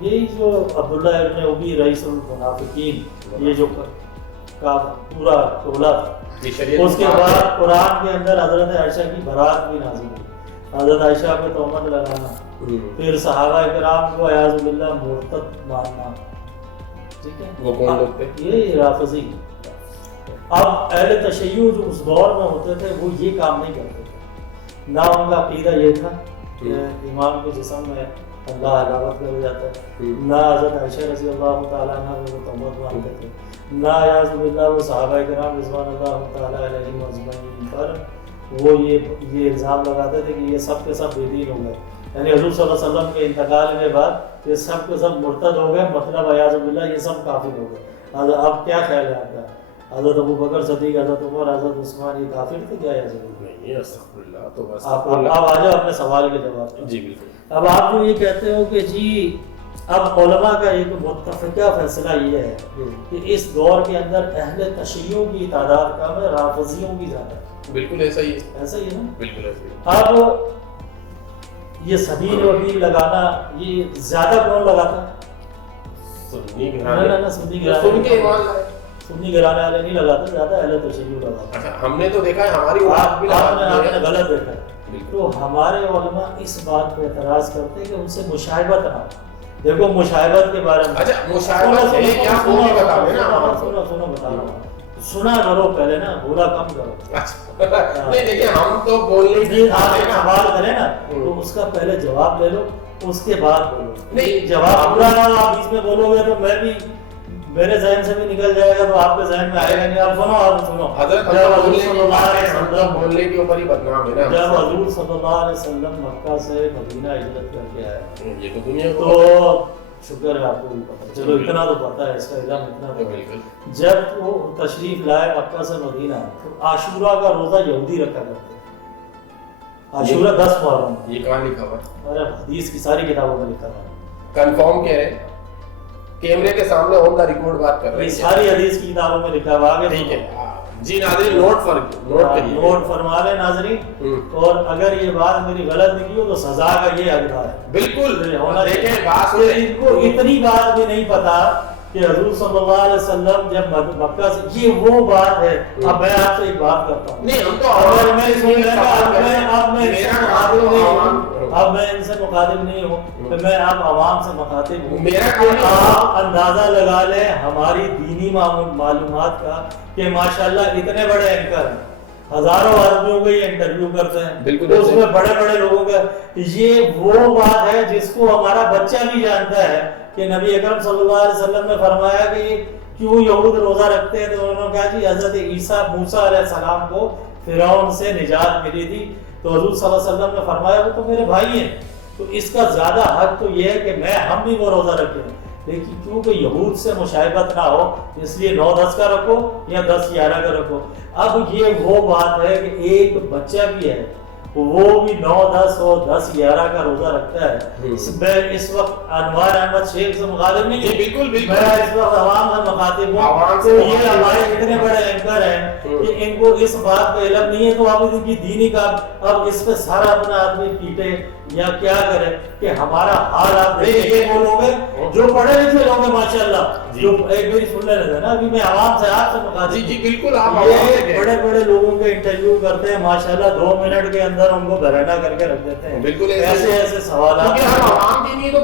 یہی جو عبداللہ ابن ابی رئیس المنافقین یہ جو کا پورا ٹولہ تھا، اس کے بعد قرآن کے اندر حضرت عائشہ کی برات بھی نازل ہوئی، حضرت عائشہ پہ تہمت لگانا، پھر صحابہ کرام کو اعوذ باللہ مرتد ماننا، ٹھیک ہے، وہ کون لوگ تھے؟ یہ رافضی۔ اب اہل تشیع جو اس دور میں ہوتے تھے وہ یہ کام نہیں کرتے تھے، نہ ان کا عقیدہ یہ تھا کہ امام کے جسم میں اللہ علاوت کر جاتا ہے، نہ حضرت عائشہ رضی اللہ تعالیٰ عنہ وہ تہمت مانتے تھے، نہ اعوذ باللہ وہ صحابہ کرام رضوان اللہ تعالیٰ علیہم اجمعین پر وہ یہ الزام لگاتے تھے کہ یہ سب کے سب بے دین ہو گئے، یعنی حضور صلی اللہ علیہ وسلم کے انتقال کے بعد یہ سب کے سب مرتد ہو گئے، مطلب اعوذ باللہ یہ سب کافر ہو گئے۔ اب کیا خیال ہے آپ کا؟ حضرت ابو بکر صدیق، حضرت عمر، حضرت عثمان یہ کافر تھے کیا؟ نہیں، استغفر اللہ۔ تو بس آپ آ جاؤ اپنے سوال کے جواب میں۔ جی بالکل۔ اب آپ جو یہ کہتے ہو کہ جی اب علماء کا ایک متفقہ فیصلہ یہ ہے کہ اس دور کے اندر اہل تشیع کی تعداد کم ہے، رافضیوں کی زیادہ ہے، بالکل ایسا ہی ہے، ایسا ہی ہے نا؟ بالکل ایسا ہی۔ اب یہ سبیل وبیل لگانا یہ زیادہ کون لگاتا ہے؟ سنی نہ گھرانے، نہ نہ سنی سن گھرانے کے ایمان لائے۔ سنی گھرانے والے نہیں لگاتے، زیادہ اہل تشیع لگاتے۔ اچھا، ہم نے تو دیکھا ہے ہماری اولاد بھی آپ لگاتی نے ہے۔ غلط دیکھا ہے۔ تو ہمارے علماء اس بات پہ اعتراض کرتے ہیں کہ ان سے مشاہبت نہ ہو۔ دیکھو مشاہبت کے بارے میں، اچھا مشاہدہ ہے کیا؟ وہ بھی بتا دیں نا۔ سنو بتا رہا ہوں، سنا کرو پہلے نا، بولا کم کرو۔ اچھا نہیں دیکھیں، ہم تو بولنے کی آپ سوال کریں نا تو اس کا پہلے جواب لے لو، اس کے بعد بولو۔ نہیں جواب پورا نہ آپ بیچ میں بولو گے تو میں بھی، میرے ذہن سے بھی نکل جائے گا تو آپ کے ذہن میں آئے گا نہیں۔ آپ سنو حضرت بولنے کے اوپر ہی بدنام ہے نا۔ جب حضور صلی اللہ علیہ وسلم مکہ سے مدینہ ہجرت کر کے آئے، یہ تو دنیا کو تو شکر ہے آپ کو بھی پتا، چلو اتنا تو پتا ہے، اس کا علم اتنا تو ہے۔ بالکل۔ جب وہ تشریف لائے مکہ سے مدینہ تو عاشورہ کا روزہ یہودی رکھا کرتے، عاشورہ 10 محرم۔ یہ کہاں لکھا ہوا ہے؟ ارے حدیث کی ساری کتابوں میں لکھا ہوا ہے، کنفرم کہہ رہے ہیں، کیمرے کے سامنے آن دا ریکارڈ بات کر رہے ہیں، ساری حدیث کی کتابوں میں لکھا ہوا ہے۔ ٹھیک ہے جی ناظرین، نوٹ کریے، نوٹ فرما لیں ناظرین، اور اگر یہ بات میری غلط نکلی ہو تو سزا کا یہ حقدار ہے۔ بالکل دیکھیں بات، ان کو اتنی بات بھی نہیں پتا کہ حضور صلی اللہ علیہ وسلم جب مکہ سے، یہ وہ بات ہے۔ اب میں آپ سے ایک بات کرتا ہوں، نہیں ہم تو اگر میں سن لے گا، اب میں ان سے مخاطب نہیں ہوں، کہ میں اب عوام سے مخاطب ہوں۔ آپ اندازہ لگا لیں ہماری دینی معلومات کا کہ ماشاءاللہ اتنے بڑے اینکر ہیں، ہزاروں آدمیوں کو یہ انٹرویو کرتے ہیں، تو اس میں بڑے بڑے لوگوں کا، یہ وہ بات ہے جس کو ہمارا بچہ بھی جانتا ہے کہ نبی اکرم صلی اللہ علیہ وسلم نے فرمایا کہ کیوں یہود روزہ رکھتے ہیں، تو انہوں نے کہا جی حضرت موسیٰ علیہ السلام کو فرعون سے نجات ملی تھی، تو حضور صلی اللہ علیہ وسلم نے فرمایا وہ تو میرے بھائی ہیں، تو اس کا زیادہ حق تو یہ ہے کہ ہم بھی وہ روزہ رکھیں، لیکن کیونکہ یہود سے مشابہت نہ ہو اس لیے 9-10 کا رکھو یا 10-11 کا رکھو۔ اب یہ وہ بات ہے کہ ایک بچہ بھی ہے وہ بھی 9-10 اور 10-11 کا روزہ رکھتا ہے۔ میں اس وقت انوار احمد شیخ سے مخاطب نہیں ہوں، بالکل میں اس وقت عوام سے مخاطب ہوں، تو یہ ہمارے اتنے بڑے اینکر ہیں کہ ان کو اس بات کا علم نہیں ہے، تو اب ان کی دینی کا اب اس پہ سارا اپنا آدمی پیٹے یا کیا کرے کہ ہمارا حال آپ دیکھیں۔ یہ وہ لوگ ہیں جو پڑھے لکھے لوگ ہیں ماشاءاللہ، جو ایک میری سن لیتے ہیں نا، ابھی میں عوام سے آپ سے مخاطب، جی بالکل، آپ یہ بڑے بڑے لوگوں کے انٹرویو کرتے ہیں ماشاءاللہ، 2 منٹ کے اندر ان کو بہرانہ کر کے رکھ دیتے ہیں، بالکل ایسے ایسے سوالات،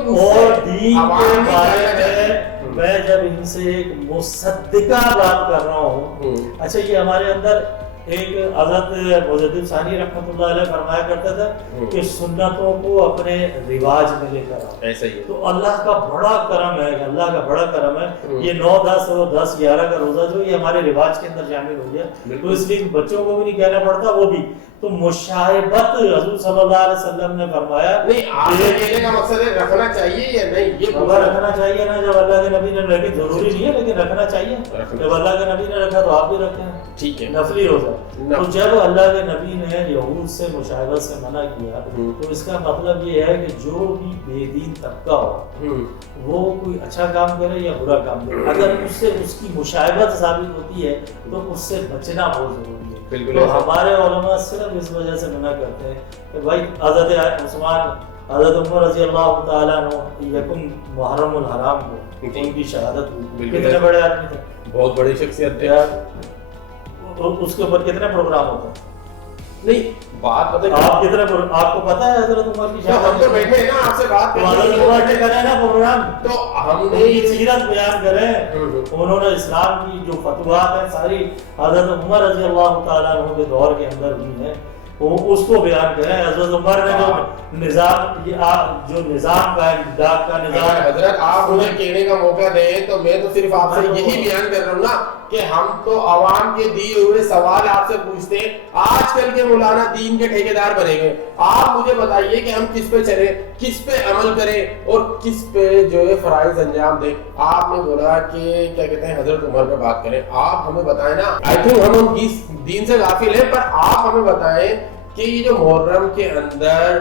اور دین کے بارے میں میں جب ان سے ایک مصدقہ بات کر رہا ہوں۔ اچھا یہ ہمارے اندر ایک حضرت مجدد ثانی رحمۃ اللہ علیہ فرمایا کرتا تھا کہ سنتوں کو اپنے رواج میں لے کر آؤ، ایسا ہی ہے۔ تو اللہ کا بڑا کرم ہے، اللہ کا بڑا کرم ہے، یہ 9-10 اور 10-11 کا روزہ جو یہ ہمارے رواج کے اندر شامل ہو گیا، تو اس لیے بچوں کو بھی نہیں کہنا پڑتا، وہ بھی تو مشاہبت حضور صلی اللہ علیہ وسلم نے فرمایا نہیں، آپ کہنے کا مقصد ہے رکھنا چاہیے یا نہیں، یہ رکھنا چاہیے نا، جب اللہ کے نبی نے رکھی ضروری نہیں ہے لیکن رکھنا چاہیے، جب اللہ کے نبی نے رکھا تو آپ بھی رکھیں، ٹھیک ہے، نفلی روزہ۔ تو جب اللہ کے نبی نے یہود سے مشاہبت سے منع کیا تو اس کا مطلب یہ ہے کہ جو بھی بے دین طبقہ ہو وہ کوئی اچھا کام کرے یا برا کام کرے، اگر اس سے اس کی مشاہبت ثابت ہوتی ہے تو اس سے بچنا بہت ضروری ہے۔ تو ہمارے علماء صرف اس وجہ سے منع کرتے ہیں کہ بھائی حضرت عثمان حضرت عمر رضی اللہ تعالیٰ عنہ یکم محرم الحرام کو ان کی شہادت ہوئی. کتنے بڑے آدمی تھے, بہت بڑی شخصیت تھے. اس کے اوپر کتنے پروگرام ہوتے ہیں؟ نہیں بات پتہ آپ کتنے آپ کو پتہ ہے حضرت عمر کی شہادت؟ ہم تو بیٹھے ہیں نا آپ سے بات کریں, حضرت عمر کے کریں نا پروگرام, تو ہم نے یہ سیرت بیان کریں. انہوں نے اسلام کی جو فتوحات ہیں ساری حضرت عمر رضی اللہ تعالیٰ عنہ کے دور کے اندر ہوئی ہیں, وہ اس کو بیان کریں. حضرت عمر نے جو نظام کا ہے, ڈاک کا نظام. حضرت آپ مجھے کہنے کا موقع دیں تو میں تو صرف آپ سے یہی بیان کر رہا ہوں نا کہ ہم تو عوام کے دیے ہوئے سوال آپ سے پوچھتے ہیں. آج کل کے مولانا دین کے ٹھیکیدار بنے گئے. آپ مجھے بتائیے کہ ہم کس پہ چلیں, کس پہ عمل کریں اور کس پہ جو ہے فرائض انجام دیں. آپ نے بولا کہ کیا کہتے ہیں حضرت عمر پہ بات کریں. آپ ہمیں بتائیں نا, آئی تھنک ہم دین سے غافل ہیں, پر آپ ہمیں بتائیں کہ یہ جو محرم کے اندر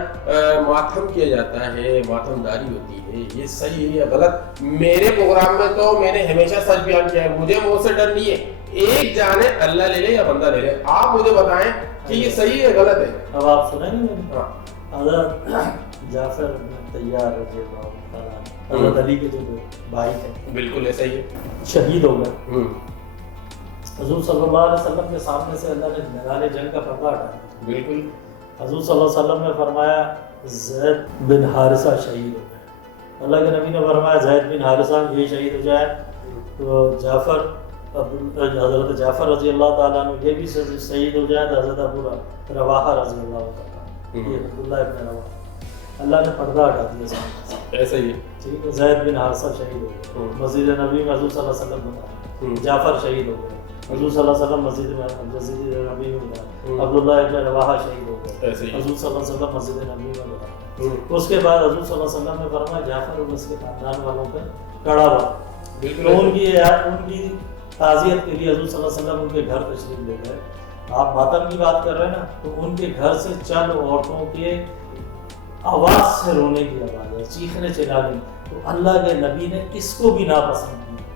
ماتم کیا جاتا ہے, ماتم داری ہوتی ہے, یہ صحیح ہے یا غلط؟ میرے پروگرام میں تو میں نے ہمیشہ سچ بیان کیا ہے, مجھے موت سے ڈر نہیں ہے. ایک جانے اللہ لے لے یا بندہ لے لے, آپ مجھے بتائیں کہ یہ صحیح ہے غلط ہے. اب آپ سنیں گے حضرت جعفر بن طیار رضی اللہ تعالیٰ حضرت علی کے جو بھائی تھے, بالکل ایسا ہی ہے, شہید ہو گئے. حضور صلی اللہ علیہ وسلم کے سامنے سے اللہ نے میدان جنگ کا پردہ ہٹا دیا. بالکل. حضور صلی اللہ علیہ وسلم نے فرمایا زید بن حارثہ شہید ہو گئے. اللہ کے نبی نے فرمایا زید بن حارثہ یہ شہید ہو جائے تو حضرت جعفر رضی اللہ تعالیٰ عنہ یہ بھی شہید ہو جائے تو حضرت ابو رواحہ رضی اللہ تعالیٰ یہ عبداللہ ابن رواحہ, اللہ نے پردہ ہٹا دیا سامنے سے. ایسا ہی ہے, ٹھیک ہے. زید بن حارثہ شہید ہو گئے مسجد نبی میں, حضور صلی اللہ علیہ وسلم بتایا. جعفر شہید ہو گئے, حضور صلی اللہ علیہ وسلم مسجد نبی میں بتایا. عبداللہ ابن رواحہ شہید ہو گئے, حضور صلی اللہ علیہ وسلم مسجد نبی میں بتایا. اس کے بعد حضور صلی اللہ علیہ وسلم نے فرمایا جعفر اور اس کے خاندان والوں پہ کڑا ہوا. ان کی تعزیت کے لیے حضور صلی اللہ علیہ وسلم ان کے گھر تشریف لے گئے. آپ ماتم کی بات کر رہے ہیں نا, تو ان کے گھر سے چند عورتوں کے آواز سے رونے کی آواز ہے, چیخنے چلانے. تو اللہ کے نبی نے اس کو بھی ناپسند کیا.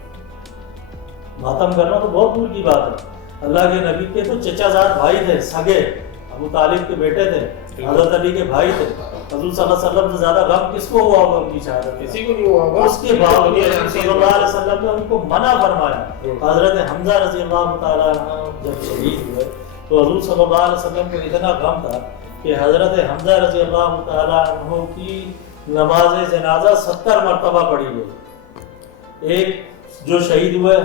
ماتم کرنا تو بہت دور کی بات ہے. اللہ کے نبی کے تو چچا زاد بھائی تھے, سگے ابو طالب کے بیٹے تھے, حضرت علی کے بھائی تھے. حضور صلی اللہ علیہ وسلم سے زیادہ غم کس کو ہوا ہوگا ان کی شہادت؟ کسی کو نہیں ہوا ہوگا. اس کے باوجود صلی اللہ علیہ وسلم نے ان کو منع فرمایا. حضرت حمزہ رضی اللہ تعالیٰ عنہ جب شہید ہوئے تو حضور صلی اللہ علیہ وسلم کو اتنا غم تھا کہ حضرت حمزہ رضی اللہ تعالیٰ عنہ کی نماز جنازہ 70 مرتبہ پڑھی گئی. ایک جو شہید ہوئے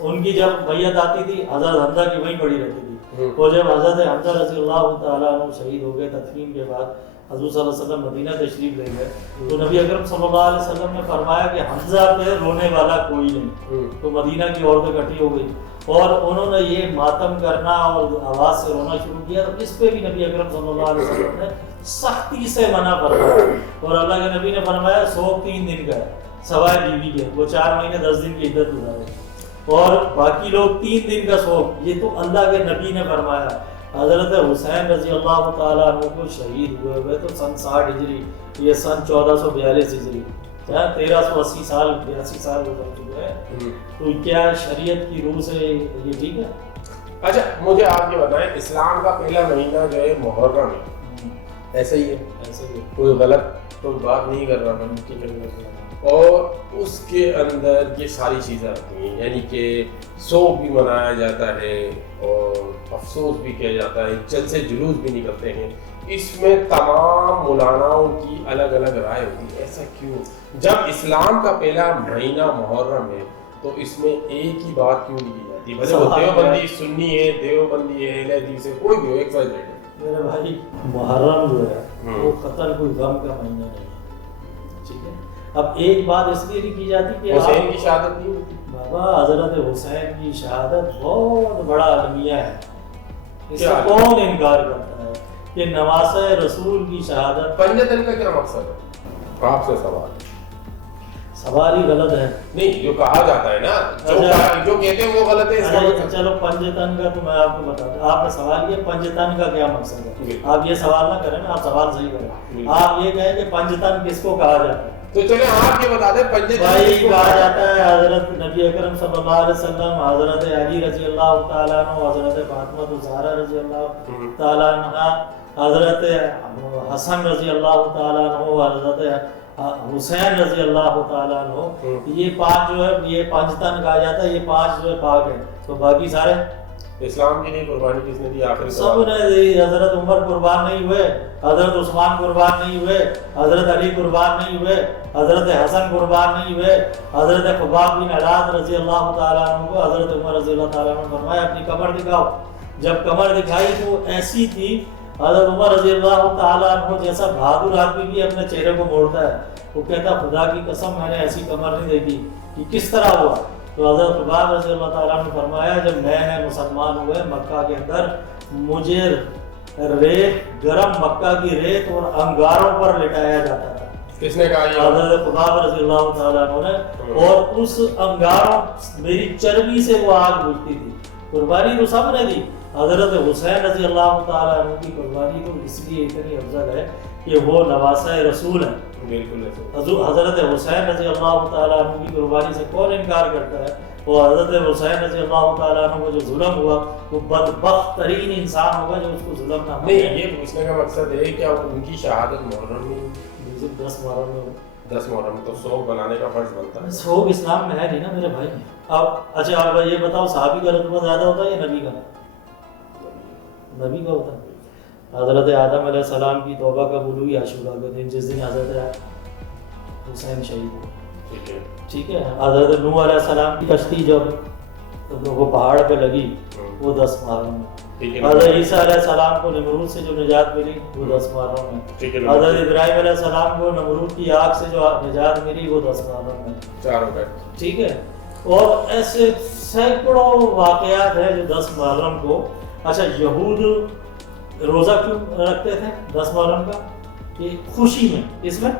ان کی جب میت آتی تھی حضرت حمزہ کی وہیں پڑی رہتی تھی. وہ جب حضرت حمزہ رضی اللہ تعالیٰ عنہ شہید ہو گئے تدفین کے بعد حضور صلی اللہ علیہ وسلم مدینہ تشریف لے گئے, تو نبی اکرم صلی اللہ علیہ وسلم نے فرمایا کہ حمزہ پہ رونے والا کوئی نہیں. تو مدینہ کی عورتیں اکٹھی ہو گئی اور انہوں نے یہ ماتم کرنا اور آواز سے رونا شروع کیا. تو اس پہ بھی نبی اکرم صلی اللہ علیہ وسلم نے سختی سے منع فرمایا. اور اللہ کے نبی نے فرمایا سوگ 3 دن کا ہے سوائے بیوی کے, وہ 4 مہینے 10 دن کی عدت گزارے, اور باقی لوگ 3 دن کا سوگ. یہ تو اللہ کے نبی نے فرمایا. حضرت حسین رضی اللہ تعالیٰ عنہ کو شہید ہوئے تو سن 60 ہجری, یہ سن 1442 ہجری, 1380 سال 82 سال ہو چکے ہیں. تو کیا شریعت کی روح سے یہ ٹھیک ہے؟ اچھا مجھے آپ یہ بتائیں, اسلام کا پہلا مہینہ جو ہے محرم ہے, ایسا ہی ہے؟ ایسے ہی کوئی غلط تو بات نہیں کر رہا میں. اور اس کے اندر یہ ساری چیزیں آتی ہیں, یعنی کہ سوگ بھی منایا جاتا ہے اور افسوس بھی کیا جاتا ہے, جلسے جلوس بھی نکلتے ہیں. اس میں تمام مولاناؤں کی الگ الگ رائے ہوتی ہے. ایسا کیوں؟ جب اسلام کا پہلا مہینہ محرم ہے تو اس میں ایک ہی بات کیوں نہیں کی جاتی؟ بھلے وہ دیوبندی سنی ہے, دیوبندی ہے, اہل حدیث ہے, کوئی بھی ہو, ایک سائڈ ہے. میرے بھائی محرم جو ہے وہ قطر کوئی غم کا مہینہ نہیں ہے, ٹھیک ہے. اب ایک بات اس لیے نہیں کی جاتی کہ حسین کی شہادت نہیں ہوتی. بابا حضرت حسین کی شہادت بہت بڑا المیہ ہے, اس سے کون انکار کرتا ہے کہ نواسہ رسول کی شہادت. پنجتن کا کیا مقصد ہے؟ آپ سے سوال ہی غلط ہے. نہیں, جو کہا جاتا ہے نا, جو کہتے ہیں وہ غلط ہے. چلو پنجتن کا تو میں آپ کو بتا دوں. آپ نے سوال کیا پنجتن کا کیا مقصد ہے. آپ یہ سوال نہ کریں نا, آپ سوال صحیح کریں. آپ یہ کہیں کہ پنجتن کس کو کہا جاتا ہے. تو چلیں آپ یہ بتا دیں پنجتن بھائی کہا جاتا ہے حضرت نبی اکرم صلی اللہ علیہ وسلم, حضرت علی رضی اللہ تعالیٰ عنہ, حضرت فاطمہ الزہرا رضی اللہ تعالیٰ عنہ, حضرت حسن رضی اللہ تعالیٰ عنہ، حضرت حسین رضی اللہ تعالیٰ عنہ، یہ پانچ جو ہے یہ پنجتن کہا جاتا ہے، یہ پانچ جو ہے پاک ہے. تو باقی سارے اسلام کے لیے قربانی کس نے دی؟ آخری سب نے دی. حضرت عمر قربان نہیں ہوئے، حضرت عثمان قربان نہیں ہوئے، حضرت علی قربان نہیں ہوئے، حضرت حسن قربان نہیں ہوئے. حضرت خباب بن عراد رضی اللہ تعالیٰ عنہ کو حضرت عمر رضی اللہ تعالیٰ عنہ نے فرمایا اپنی کمر دکھاؤ. جب کمر دکھائی تو ایسی تھی، حضرت عمر رضی اللہ تعالیٰ عنہ جیسا بہادر آدمی بھی اپنے چہرے کو موڑتا ہے، وہ کہتا خدا کی قسم میں نے ایسی کمر نہیں دیکھی. کہ کس طرح ہوا؟ تو حضرت خباب رضی اللہ تعالیٰ نے فرمایا جب نئے مسلمان ہوئے مکہ کے اندر، مجھے ریت گرم مکہ کی ریت اور انگاروں پر لٹایا جاتا تھا. کس نے کہا یہ؟ حضرت خباب رضی اللہ تعالیٰ عنہ نے. اور اس انگاروں میری چربی سے وہ آگ بجھتی تھی. قربانی تو سب نے دی. حضرت حسین رضی اللہ تعالیٰ عنہ کی قربانی تو اس لیے اتنی افضل ہے کہ وہ نواسہ رسول ہیں. بالکل. حضرت حسین رضی اللہ تعالیٰ عنہ کی قربانی سے کون انکار کرتا ہے؟ وہ حضرت حسین رضی اللہ تعالیٰ عنہ کو جو ظلم ہوا، وہ بدبخت ترین انسان ہوگا جو اس کو ظلم نہ ہو. نہیں، یہ پوچھنے کا مقصد ہے کہ ان کی شہادت محرم میں 10 محرم میں 10 محرم تو سوگ بنانے کا فرض بنتا ہے. سوگ اسلام میں ہے نہیں نا میرے بھائی. اب اچھا آپ یہ بتاؤ صحابی کا رتبہ زیادہ ہوتا ہے یا نبی کا؟ نبی کا ہوتا ہے. حضرت آدم علیہ السلام کی توبہ قبول ہوئی عاشورہ کے دن، جس دن حضرت حسین شہید ہوئے. ٹھیک ہے. حضرت نوح علیہ السلام کی کشتی جب وہ پہاڑ پہ لگی وہ 10 محرم میں. حضرت عیسیٰ علیہ السلام کو نمرود سے جو نجات ملی وہ 10 محرم میں. حضرت ابراہیم علیہ السلام کو نمرود کی آگ سے جو نجات ملی وہ 10 محرم میں. چاروں کا. ٹھیک ہے. اور ایسے سینکڑوں واقعات ہیں جو 10 محرم کو. اچھا یہود روزہ کیوں رکھتے تھے 10 محرم کا؟ کہ خوشی میں، اس میں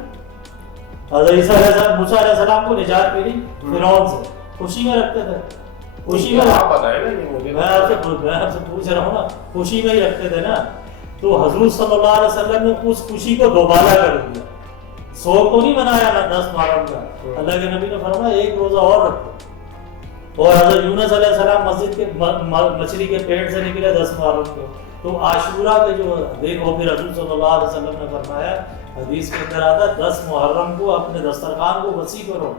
حضرت عیسیٰ علیہ السلام، موسیٰ علیہ السلام کو نجات ملی فرعون سے، خوشی میں رکھتے تھے. خوشی میں آپ بتائیں نا، میں آپ سے پوچھ رہا ہوں نا، خوشی میں ہی رکھتے تھے نا. تو حضور صلی اللہ علیہ وسلم نے اس خوشی کو دوبارہ کر دیا. سوگ تو نہیں منایا نا 10 محرم کا. اللہ کے نبی نے فرمایا ایک روزہ اور رکھو. اور حضرت یونس علیہ السلام مسجد کے مچھلی کے پیٹ سے نکلے 10 محرم کو. تو عاشورہ کے جو دیکھو پھر حضور صلی اللہ علیہ وسلم نے فرمایا، حدیث کے اندر آتا ہے 10 محرم کو اپنے دسترخوان کو وسیع کرو.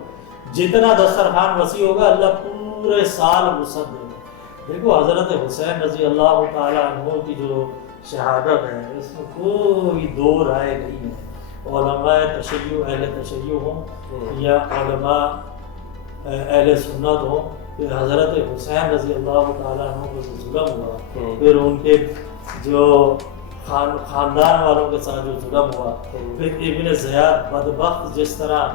جتنا دسترخوان وسیع ہوگا اللہ پورے سال وسعت دے گا. دیکھو حضرت حسین رضی اللہ تعالیٰ عنہ کی جو شہادت ہے اس میں کوئی دو رائے نہیں ہے. علماء تشیع، اہل تشیع ہوں یا علماء اہل سنت ہوں، پھر حضرت حسین رضی اللہ تعالیٰ عنہ کو جو ظلم ہوا، پھر ان کے جو خاندان والوں کے ساتھ جو ظلم ہوا، پھر ابن زیاد بدبخت جس طرح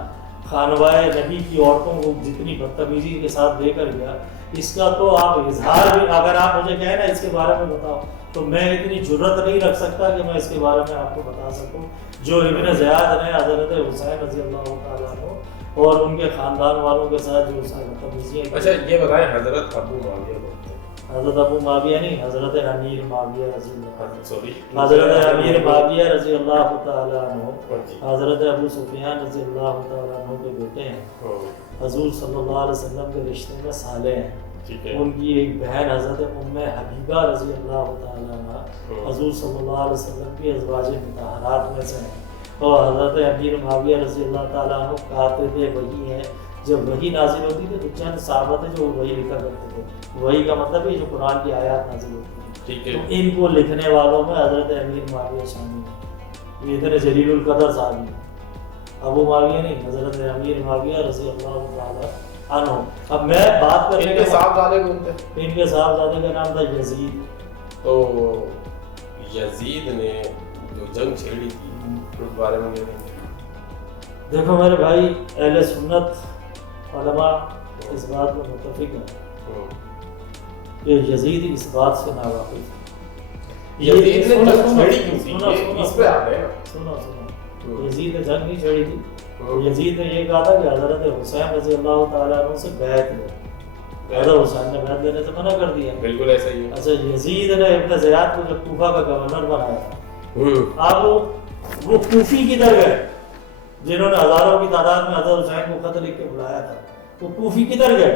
خانوائے نبی کی عورتوں کو جتنی بدتمیزی کے ساتھ دے کر گیا، اس کا تو آپ اظہار بھی، اگر آپ مجھے کہیں نا اس کے بارے میں بتاؤ تو میں اتنی جرت نہیں رکھ سکتا کہ میں اس کے بارے میں آپ کو بتا سکوں. جو ابن زیاد نے حضرت حسین رضی اللہ تعالیٰ عنہ اور ان کے خاندان والوں کے ساتھ جو بدتمیزیاں. اچھا یہ بتائیں حضرت ابو معاویہ کو. حضرت ابو معاویہ نہیں، حضرت امیر معاویہ رضی اللہ، حضرت امیر معاویہ رضی اللہ تعالیٰ عنہ حضرت ابو سفیان رضی اللہ تعالیٰ عنہ کے بیٹے ہیں. حضور صلی اللہ علیہ وسلم کے رشتے میں سالے ہیں. ان کی ایک بہن حضرت ام حبیبہ رضی اللہ تعالیٰ عنہ حضور صلی اللہ علیہ وسلم کی ازواج مطہرات میں سے ہیں. اور حضرت امیر معاویہ رضی اللہ تعالیٰ عنہ کاتب وحی ہیں. جب وحی نازل ہوتی تھی تو چند صحابہ تھے جو وحی لکھا کرتے تھے. وحی کا مطلب ہے جو قرآن کی آیات نازل ہوتی ہیں. تو ان کو لکھنے والوں میں حضرت امیر معاویہ شامل ہیں. یہ اتنے جلیل القدر صحابی ہیں. ابو معاویہ نہیں، حضرت امیر معاویہ رضی اللہ تعالیٰ عنہ. اب میں بات کرنے ان کے صاحبزادے کون تھے؟ ان کے صاحبزادے کا نام تھا یزید. تو یزید نے جو جنگ چھیڑی تھی اس بارے میں دیکھو میرے بھائی، اہل سنت علماء اس بات میں متفق ہیں کہ یزید اس بات سے ناواقف ہے. یزید نے جنگ چھیڑی کیوں تھی؟ اس پہ آ گئے. سنو یزید نے جنگ نہیں چھیڑی تھی. یزید نے یہ کہا تھا کہ حضرت حسین رضی اللہ تعالیٰ عنہ سے بیعت لو. حضرت حسین نے بیعت لینے سے منع کر دیا. بالکل ایسا ہی ہے. اچھا یزید نے ابن زیاد کو جب کوفہ کا گورنر بنایا تھا، اب وہ کوفی کدھر گئے جنہوں نے ہزاروں کی تعداد میں حضرت حسین کو خط لکھ کے بلایا تھا؟ وہ کوفی کدھر گئے؟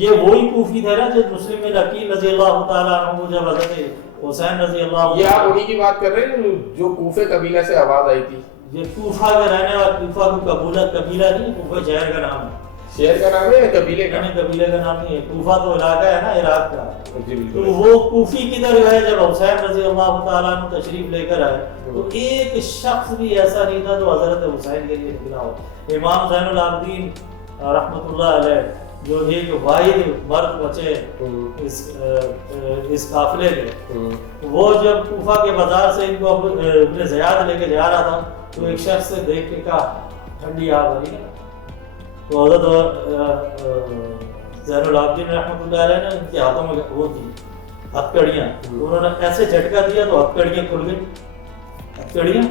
یہ وہی کوفی تھے نا جو مسلم بن عقیل رضی اللہ تعالیٰ عنہ کو جب حضرت حسین رضی اللہ یہ آپ انہی کی بات کر رہے ہیں جو کوفے قبیلہ سے آواز آئی تھی؟ یہ کوفہ کے رہنے والا، کوفہ کو قبیلہ نہیں، کوفہ شہر کا نام ہے. شہر کا نام ہے یا قبیلے کا؟ قبیلے کا نام نہیں ہے. کوفہ تو علاقہ ہے نا عراق کا. جی تو بالکل. وہ کوفی کدھر گئے جب حسین رضی اللہ تعالیٰ عنہ تشریف لے کر آئے تو ایک شخص بھی ایسا نہیں تھا جو حضرت حسین کے لیے نکلا ہو. امام زین العابدین رحمۃ اللہ علیہ جو ایک واحد مرد بچے اس قافلے کے، وہ جب کوفہ کے بازار سے ان کو ابن زیاد لے کے جا رہا تھا تو ایک شخص سے دیکھ کے کہا ٹھنڈی آگ آ رہی ہے. تو حضرت زین العابدین رحمۃ اللہ علیہ نے ان کے ہاتھوں میں وہ تھی ہتھکڑیاں، انہوں نے ایسے جھٹکا دیا تو ہتھکڑیاں کھل گئی. ہتھکڑیاں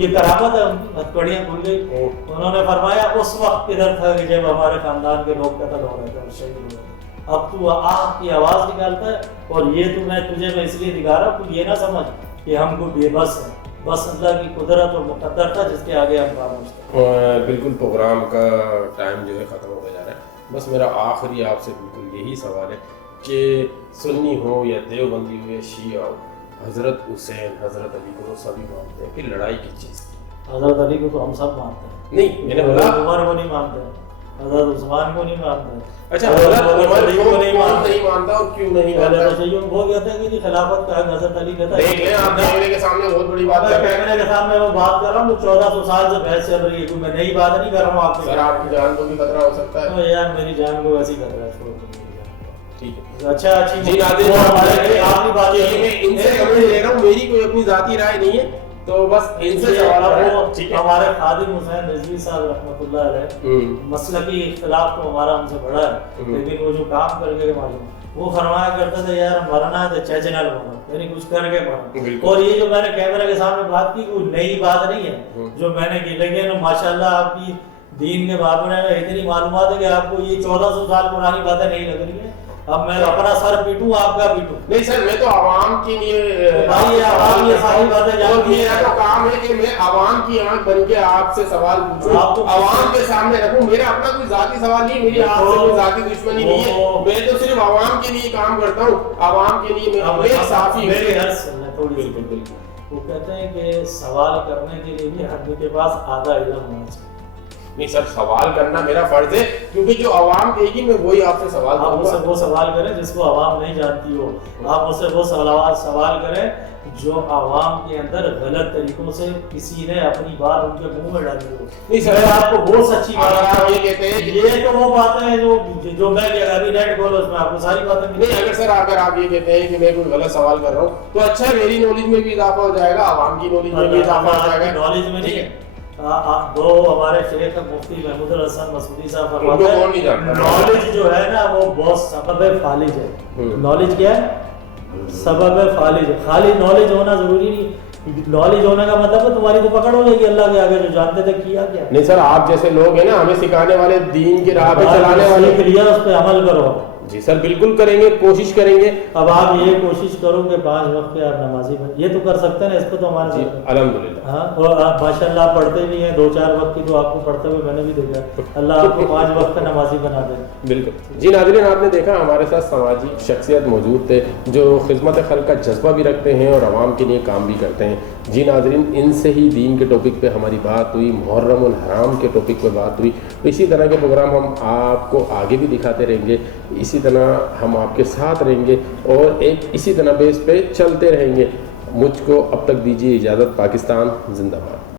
یہ کرامت ہے، ہتھکڑیاں کھل گئی. انہوں نے فرمایا اس وقت کدھر تھا کہ جب ہمارے خاندان کے لوگ قتل ہو رہے تھے، شہید ہو رہے تھے. اب تو آہ کی آواز نکالتا ہے اور یہ تو میں تجھے اس لیے دکھا رہا ہوں تو یہ نہ سمجھ کہ ہم کو بے بس ہیں، بس اللہ کی قدرت اور مقدر تھا جس کے آگے ہم خاموش تھے. بالکل پروگرام کا ٹائم جو ہے ختم ہوتا جا رہا ہے. بس میرا آخری آپ سے بالکل یہی سوال ہے کہ سنی ہو یا دیوبندی ہو یا شیعہ ہو، حضرت حسین حضرت علی کو سبھی مانتے ہیں کہ لڑائی کی چیز تھی. حضرت علی کو تو ہم سب مانتے ہیں. نہیں میں نے بولا عمر کو نہیں مانتے ہیں، حضرت عثمان کو نہیں مانتے ہیں. اچھا حضرت عمر کو نہیں مانتا اور کیوں نہیں مانتا؟ وہ کہتے ہیں کہ خلافت کا ہے، حضرت علی کہتا ہے. دیکھ لیں آپ کیمرے کے سامنے بہت بڑی بات کر رہے ہیں. کیمرے کے سامنے میں بات کر رہا ہوں، 1400 سال سے بحث چل رہی ہے، میں نئی بات نہیں کر رہا ہوں آپ سے. سر آپ کی جان کو بھی خطرہ ہو سکتا ہے. یار میری جان کو ویسے ہی خطرہ ہے، چھوڑ دو. ٹھیک ہے. اچھا اچھی جی ناظرین آخری بات یہ میں ان سے کمنٹ لے رہا ہوں، میری کوئی اپنی ذاتی رائے نہیں ہے تو بس ان سے سوال کر رہا ہوں. ہمارے خادم حسین رضوی صاحب رحمۃ اللہ علیہ مسلکی اختلاف تو ہمارا ان سے بڑا ہے، لیکن وہ جو کام کر کے معلوم وہ فرمایا کرتے تھے یار مرنا ہے تو چیچنل مرنا، یعنی کچھ کر کے مرنا. اور یہ جو میں نے کیمرے کے سامنے بات کی وہ نئی بات نہیں ہے جو میں نے کی، لیکن ماشاءاللہ آپ کی دین کے بارے میں اتنی معلومات ہے کہ آپ کو یہ 1400 سال پرانی باتیں نہیں لگ رہی ہیں. اب میں اپنا سر پیٹوں آپ کا پیٹوں؟ نہیں سر میں تو عوام کے لیے عوام یہ ساری باتیں جانتی ہیں. میرا تو کام ہے کہ میں عوام کی آنکھ بن کے آپ سے سوال پوچھوں، عوام کے سامنے رکھوں. میرا اپنا کوئی ذاتی سوال نہیں، میری آپ سے کوئی ذاتی دشمنی نہیں ہے. میں تو صرف عوام کے لیے کام کرتا ہوں، عوام کے لیے میں صافی ہوں. میری حرص ہے تھوڑی. بالکل وہ کہتے ہیں کہ سوال کرنے کے لیے بھی آدمی کے پاس آدھا علم ہونا چاہیے. نہیں سر سوال کرنا میرا فرض ہے کیونکہ جو عوام کہے گی میں وہی آپ سے سوال کروں گا. آپ وہ سوال کریں جس کو عوام نہیں جانتی ہو، آپ اسے وہ سوال کریں جو عوام کے اندر غلط طریقوں سے کسی نے اپنی بات ان کے منہ میں ڈالی ہو. نہیں سر آپ کو بہت سچی بات یہ کہتے ہیں یہ تو وہ باتیں ہیں جو میں ابھی نیٹ کھولو اس میں آپ کو ساری باتیں نہیں. اگر آپ یہ کہتے ہیں کہ میں کوئی غلط سوال کر رہا ہوں تو اچھا میری نالج میں بھی اضافہ ہو جائے گا، عوام کی نالج میں بھی اضافہ ہو جائے گا. نالج میں نہیں دو ہمارے شیخ مفتی محمود الحسن مسعودی صاحب فرماتے ہیں نالج جو ہے نا وہ بہت سبب فالج ہے. نالج کیا ہے؟ سبب فالج. خالی نالج ہونا ضروری نہیں، نالج ہونے کا مطلب ہے تمہاری تو پکڑ ہو جائے گی اللہ کے آگے جو جانتے تھے کیا کیا. نہیں سر آپ جیسے لوگ ہیں نا ہمیں سکھانے والے، دین کی راہ پہ چلانے والے، اس پہ عمل کرو. جی سر بالکل کریں گے، کوشش کریں گے. اب آپ یہ کوشش کرو کہ 5 وقت کے آپ نمازی بن، یہ تو کر سکتے ہیں نا، اس پہ تو ہمارے الحمدللہ. ہاں اور آپ ماشاء اللہ آپ پڑھتے بھی ہیں 2-4 وقت کی، تو آپ کو پڑھتے ہوئے میں نے بھی دیکھا. اللہ آپ کو 5 وقت کا نمازی بنا دے. بالکل. جی ناظرین آپ نے دیکھا ہمارے ساتھ سماجی شخصیت موجود تھے جو خدمت خلق کا جذبہ بھی رکھتے ہیں اور عوام کے لیے کام بھی کرتے ہیں. جی ناظرین ان سے ہی دین کے ٹاپک پہ ہماری بات ہوئی، محرم الحرام کے ٹاپک پہ بات ہوئی. اسی طرح کے پروگرام ہم آپ کو آگے بھی دکھاتے رہیں گے، اسی طرح ہم آپ کے ساتھ رہیں گے اور ایک اسی طرح بیس پہ چلتے رہیں گے. مجھ کو اب تک دیجیے اجازت. پاکستان زندہ باد.